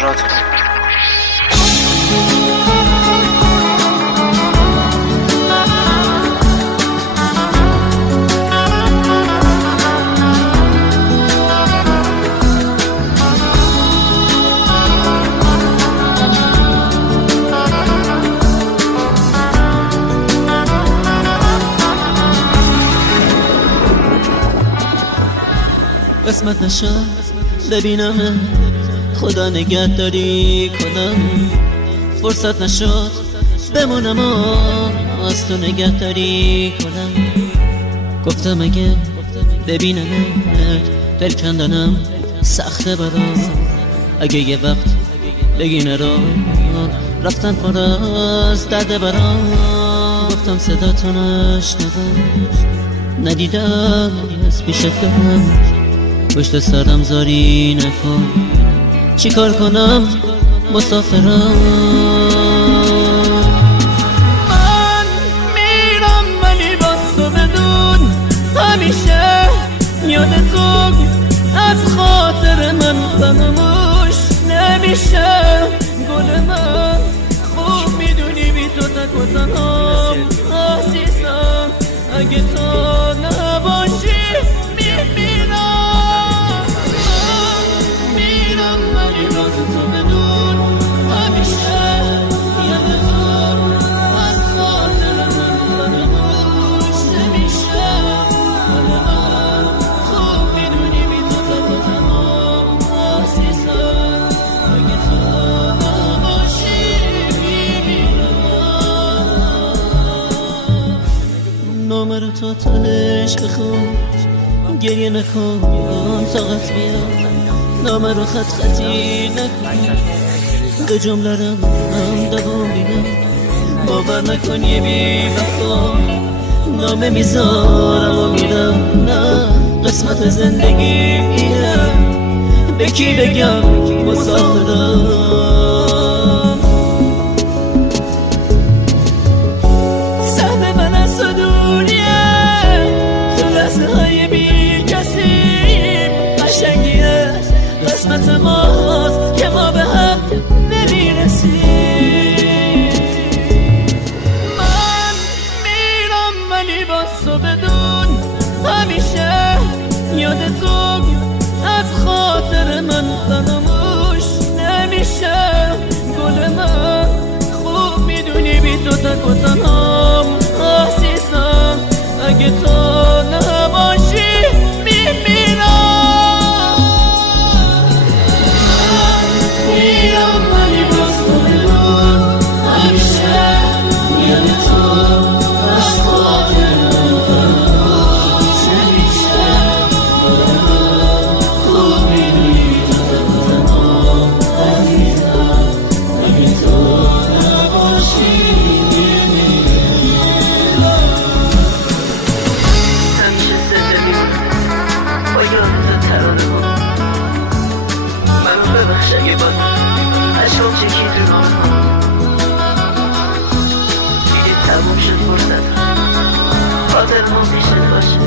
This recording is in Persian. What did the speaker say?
فراد قسمت نشد ببینم خدا نگهداری کنم، فرصت نشد بمونم و از تو نگهداری کنم. گفتم اگه ببینمت دل کندنم سخته برام، اگه یه وقت بگی نرو رفتن پر از درد برام. گفتم صدا تو نشنوم ندیدم از پیشت دارم، پشت سرم زاری نکن چی کار کنم مسافرم. من میرم ولی باز تو بدون همیشه یاد تو از خاطر من فراموش نمیشه. گل من خوب میدونی بی تو تک و تنها عزیزم، اگه تو نباشی میمیرم. نامه رو تو تنش بخون، گریه نکن طاقت بیار. نامه رو خطی نکن، به جمله رو دوام بینم. باور نکن یه بی وفا نامه میذارم و میرم. نه قسمت زندگی اینه، به کی بگم مسافرم. قسمت ماست که ما به هم نمیرسیم. من میرم ولی باز تو بدون همیشه یاد تو از خاطر من فراموش نمیشه. گل من خوب میدونی بی تو تک و تنها عزیزم، اگه تو نباشی میمیرم. اشکام چکی دونام دیدی تموم شد فرصت، خاطر ما پیشت باشه.